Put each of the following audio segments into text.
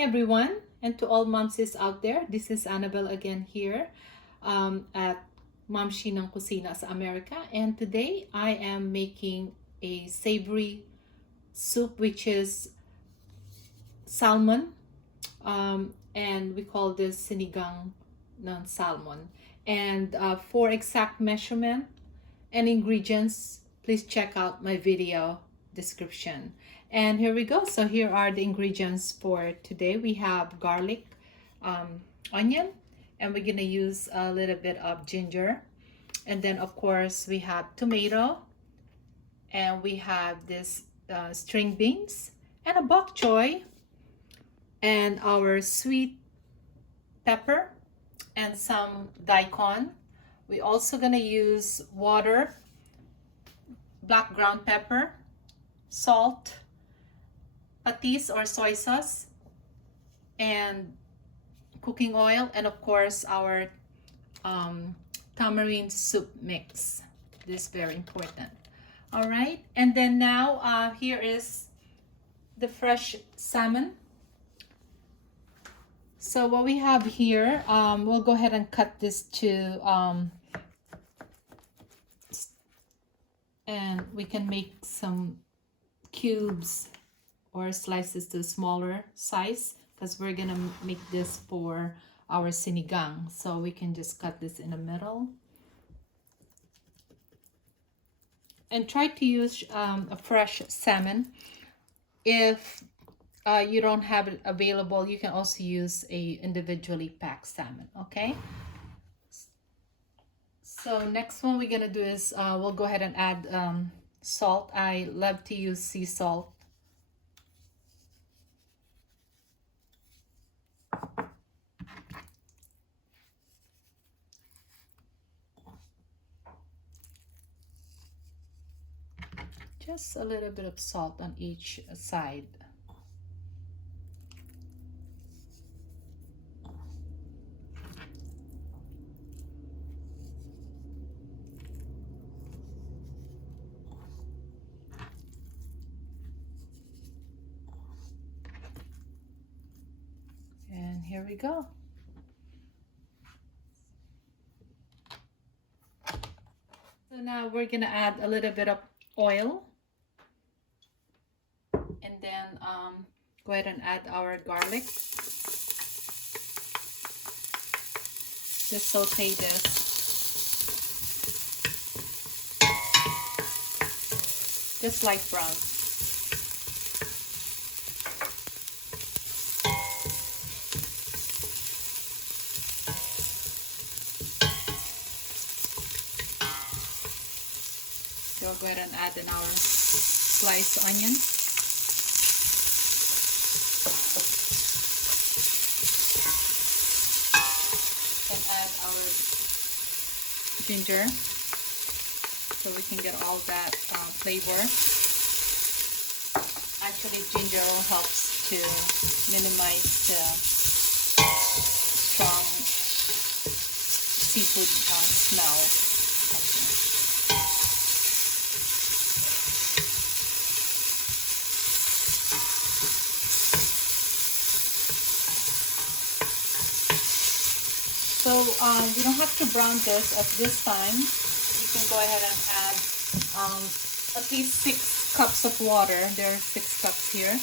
everyone, and to all momsies out there. This is Annabelle again here at Mamshi ng Kusina sa America, and today I am making a savory soup which is salmon, and we call this sinigang ng salmon. And for exact measurement and ingredients, please check out my video description. And here we go. So here are the ingredients for today. We have garlic, onion, and we're gonna use a little bit of ginger. And then of course we have tomato, and we have this string beans and a bokchoy, and our sweet pepper and some daikon. We're also gonna use water, black ground pepper, salt, patis or soy sauce, and cooking oil, and of course our tamarind soup mix. This is very important. All right, and then now here is the fresh salmon. So what we have here, we'll go ahead and cut this to and we can make some cubes or slices to smaller size, because we're gonna make this for our sinigang. So we can just cut this in the middle and try to use a fresh salmon. If you don't have it available, you can also use a individually packed salmon. Okay, so next one we're gonna do is we'll go ahead and add salt. I love to use sea salt. Just a little bit of salt on each side. And here we go. So now we're gonna add a little bit of oil, and then go ahead and add our garlic. Just saute this. Just light brown. So go ahead and add in our sliced onion. And add our ginger, so we can get all that flavor. Actually, ginger helps to minimize the strong seafood smell. So you don't have to brown this at this time. You can go ahead and add at least 6 cups of water. There are 6 cups here.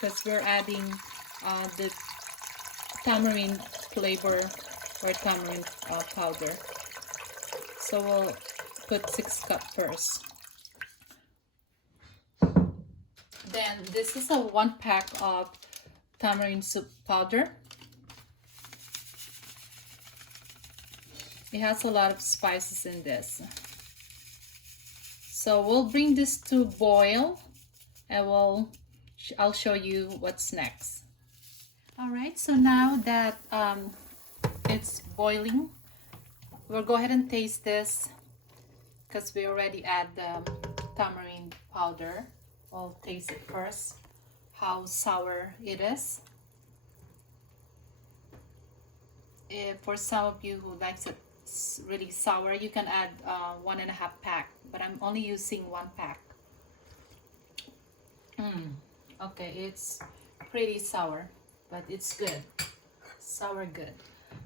Because we're adding the tamarind flavor or tamarind powder. So we'll put 6 cups first. Then this is a 1 pack of tamarind soup powder. It has a lot of spices in this. So we'll bring this to boil, and I'll show you what's next. All right, so now that it's boiling, we'll go ahead and taste this, because we already add the tamarind powder. I'll taste it first, how sour it is. For some of you who likes it really sour, you can add 1.5 pack, but I'm only using 1 pack. Okay, it's pretty sour, but it's good. Sour good.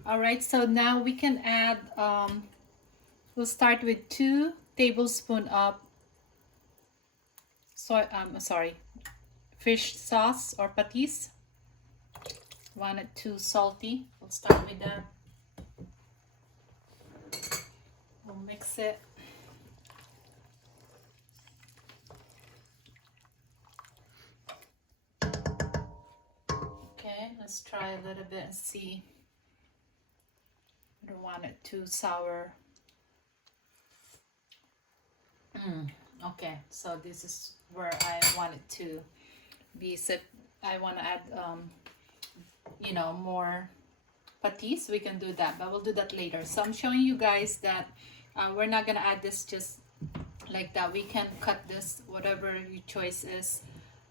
All right, so now we can add, we'll start with 2 tablespoons of fish sauce or patis. Want it too salty? We'll start with that. We'll mix it. Okay, let's try a little bit and see. I don't want it too sour. Okay, so this is where I want it to be. So I want to add, you know, more patis. We can do that, but we'll do that later. So I'm showing you guys that we're not gonna add this just like that. We can cut this, whatever your choice is.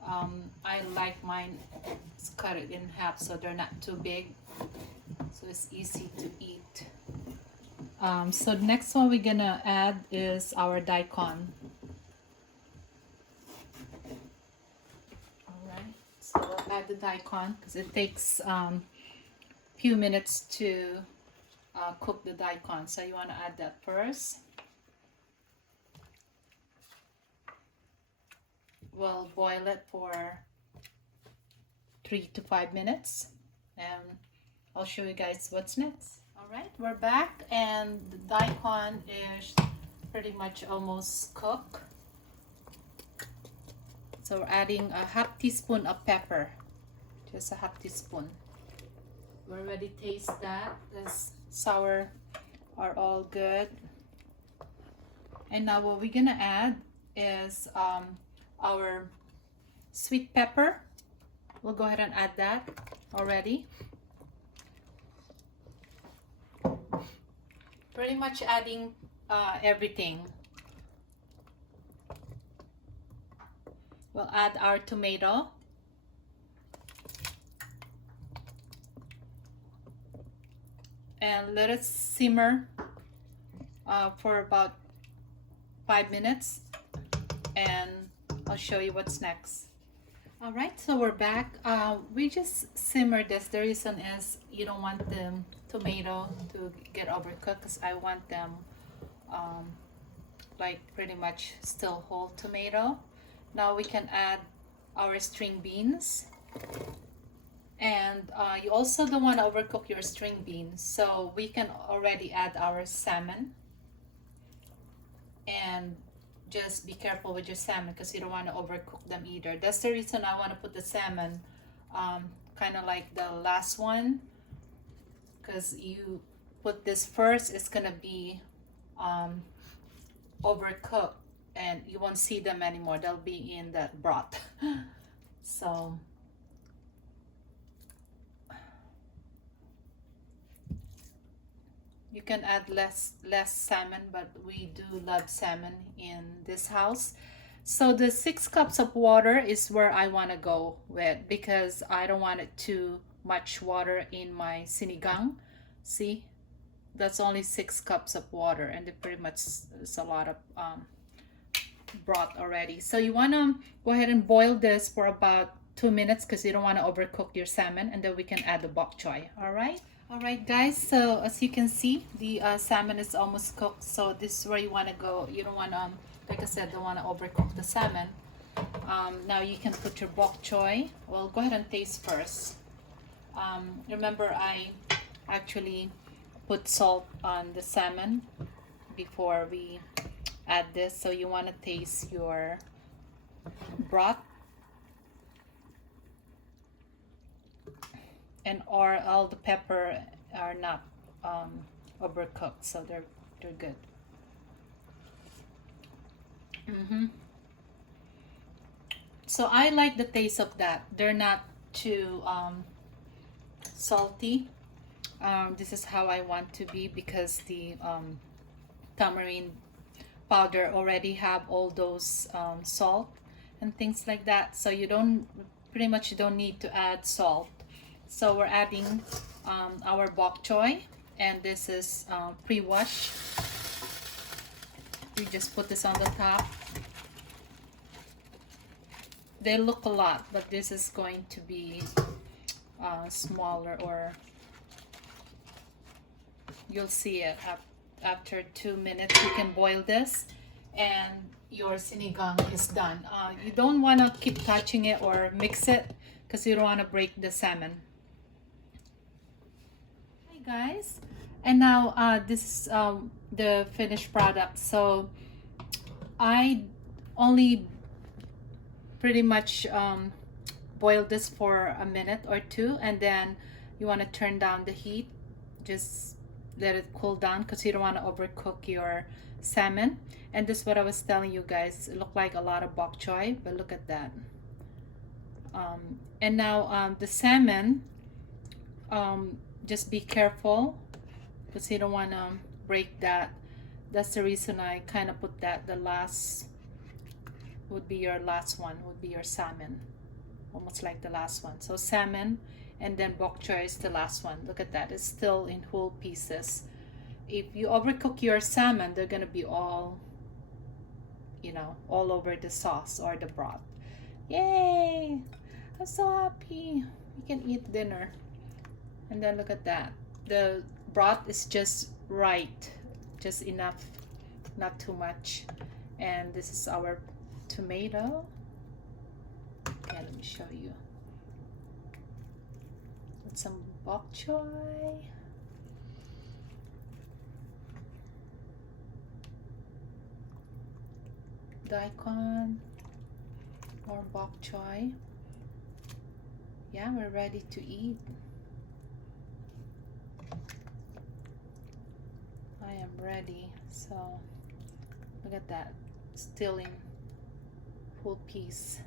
I like mine, let's cut it in half so they're not too big, so it's easy to eat. So the next one we're gonna add is our daikon. All right, so we'll add the daikon because it takes few minutes to cook the daikon. So you want to add that first. We'll boil it for 3 to 5 minutes, and I'll show you guys what's next. All right, we're back, and the daikon is pretty much almost cooked. So we're adding a half teaspoon of pepper, just a half teaspoon. We already taste that. This sour are all good. And now what we're gonna add is our sweet pepper. We'll go ahead and add that already. Pretty much adding everything. We'll add our tomato. And let it simmer for about 5 minutes, and I'll show you what's next. All right, so we're back. We just simmered this. The reason is you don't want the tomato to get overcooked, because I want them like pretty much still whole tomato. Now we can add our string beans. And you also don't want to overcook your string beans, so we can already add our salmon. And just be careful with your salmon because you don't want to overcook them either. That's the reason I want to put the salmon kind of like the last one, because you put this first, it's gonna be overcooked and you won't see them anymore. They'll be in that broth. So you can add less salmon, but we do love salmon in this house. So the 6 cups of water is where I want to go with, because I don't want it too much water in my sinigang. See, that's only 6 cups of water, and it pretty much is a lot of broth already. So you want to go ahead and boil this for about 2 minutes because you don't want to overcook your salmon, and then we can add the bokchoy. All right guys, so as you can see, the salmon is almost cooked. So this is where you want to go. You don't want to, like I said, don't want to overcook the salmon. Now you can put your bokchoy. Well, go ahead and taste first. Remember, I actually put salt on the salmon before we add this, so you want to taste your broth. And all the pepper are not overcooked, so they're good. So I like the taste of that. They're not too salty. This is how I want to be, because the tamarind powder already have all those salt and things like that, so you don't pretty much you don't need to add salt. So we're adding our bok choy. and this is pre-wash. You just put this on the top. They look a lot, but this is going to be smaller, or you'll see it after 2 minutes. You can boil this and your sinigang is done. You don't want to keep touching it or mix it because you don't want to break the salmon. Hi guys, and now this is the finished product. So I only pretty much boiled this for a minute or two, and then you want to turn down the heat. Just let it cool down because you don't want to overcook your salmon. And this is what I was telling you guys. It looked like a lot of bok choy, but look at that. And now the salmon, just be careful because you don't want to break that. That's the reason I kind of put that. The last would be your last one, would be your salmon, almost like the last one. So salmon, and then bok choy is the last one. Look at that, it's still in whole pieces. If you overcook your salmon, they're gonna be all, you know, all over the sauce or the broth. Yay, I'm so happy we can eat dinner. And then look at that, the broth is just right, just enough, not too much. And this is our tomato. Okay, let me show you. With some bok choy. Daikon or bok choy. Yeah, we're ready to eat. I am ready. So look at that, still in full piece.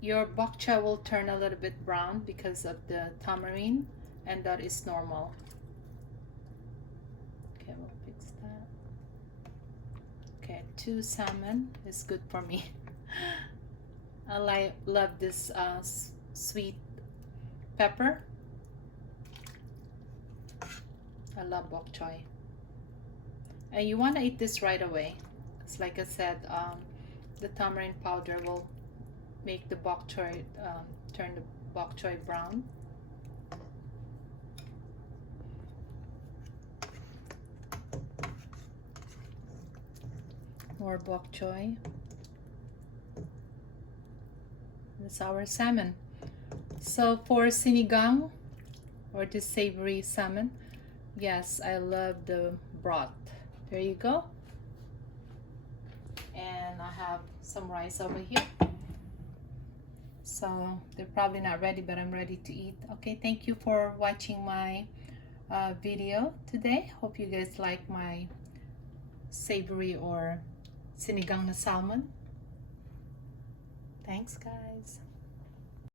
Your bok choy will turn a little bit brown because of the tamarind, and that is normal. Okay, we'll fix that. Okay, 2 salmon is good for me. I love this sweet pepper. I love bok choy. And you want to eat this right away. It's like I said, the tamarind powder will make the bok choy, turn the bok choy brown. More bok choy. That's our salmon. So for sinigang, or this savory salmon, yes, I love the broth. There you go. And I have some rice over here. So they're probably not ready, but I'm ready to eat. Okay, thank you for watching my video today. Hope you guys like my savory or sinigang na salmon. Thanks guys.